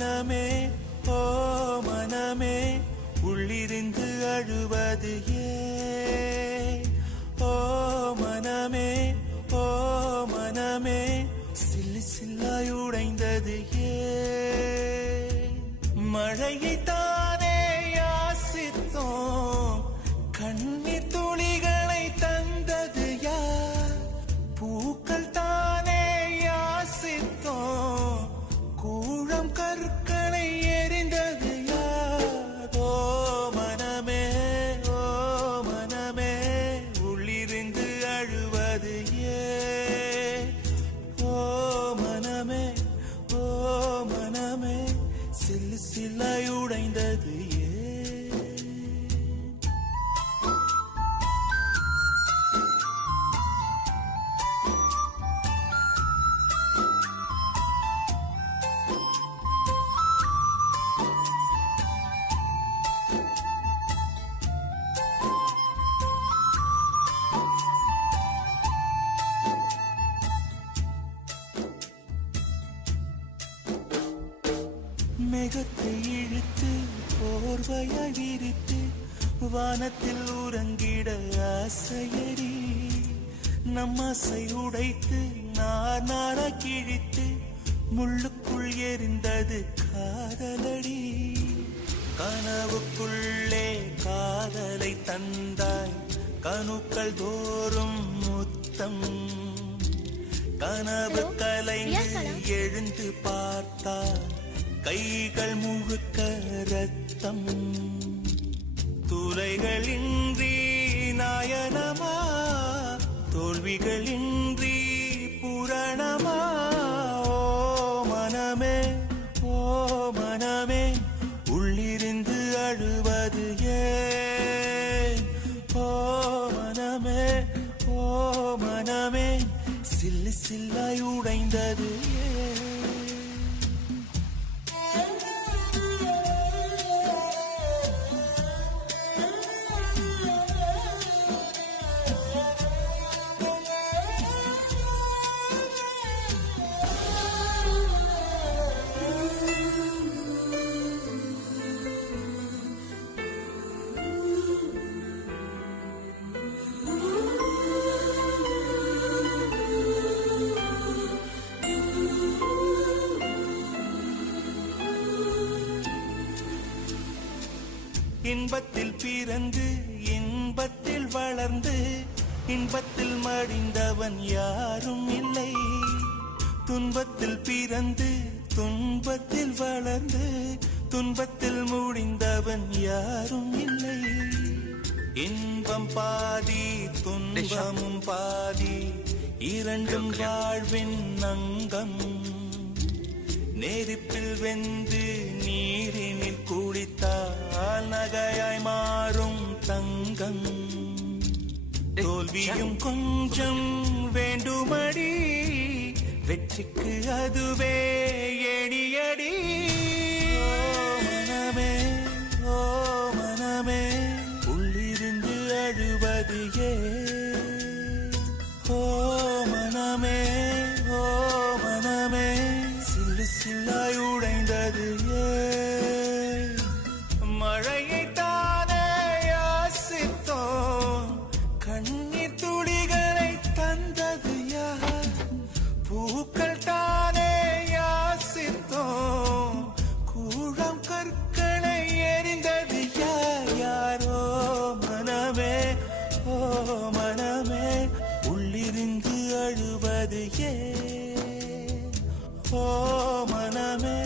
மனமே ஓ மனமே உள்ளிருந்து அழுவது ஏன் ஓ மனமே ஓ மனமே சில்லு சில்லாய் உடைந்தது ஏன் மழையை தானே யாசித்தோம் கண்ணீர் துளிகளை தந்தது யார் பூக்கள் தானே யாசித்தோம் கூழம் கற்களை எரிந்தது யார் ஓ மனமே உள்ளிருந்து அழுவது ஏன் ஓ மனமே சில்லு சில்லாய் உடைந்தது ஏன் மேகத்தை இழுத்து போர்வையாய் விரித்து வானத்தில் உறங்கிட ஆசையடி நம் ஆசை உடைத்து நார கிழித்து முள்ளுக்குள் எரிந்தது காதலடி கனவுக்குள்ளே காதலை தந்தாய் கணுக்கள் தோறும் முத்தம் கனவு கலைந்து எழுந்து பார்த்தார் கைகள் முழுக்க ரத்தம் துளைகளின்றி நாயனமா தோல்விகளின்றி புரணமா ஓ மனமே உள்ளிருந்து அழுவது ஏன் ஓ மனமே சில்லு சில்லாய் உடைந்தது ஏன் இன்பத்தில் பிறந்து இன்பத்தில் வளர்ந்து இன்பத்தில் மடிந்தவன் யாரும் இல்லை துன்பத்தில் பிறந்து துன்பத்தில் வளர்ந்து துன்பத்தில் முடிந்தவன் யாரும் இல்லை இன்பம் பாதி துன்பமும் பாதி இரண்டும் வாழ்வின் அங்கம் நெருப்பில் வெந்து நீரினில் குளித்தால் நகையாய் மாறும் தங்கம் தோல்வியும் கொஞ்சம் வேண்டுமடி வெற்றிக்கு அதுவே எடியடி ஓ மனமே உள்ளிருந்து அழுவது ஏன் ஓ மனமே சில்லு சில்லாய் உடைந்தது ஏன் மழையை தானே யாசித்தோம் கண்ணீர் துளிகளை தந்தது யார் பூக்கள் தானே யாசித்தோம் கூழம் கற்களை எரிந்தது யாரோ மனமே உள்ளிருந்து அழுவது ஏன் ஓ மனமே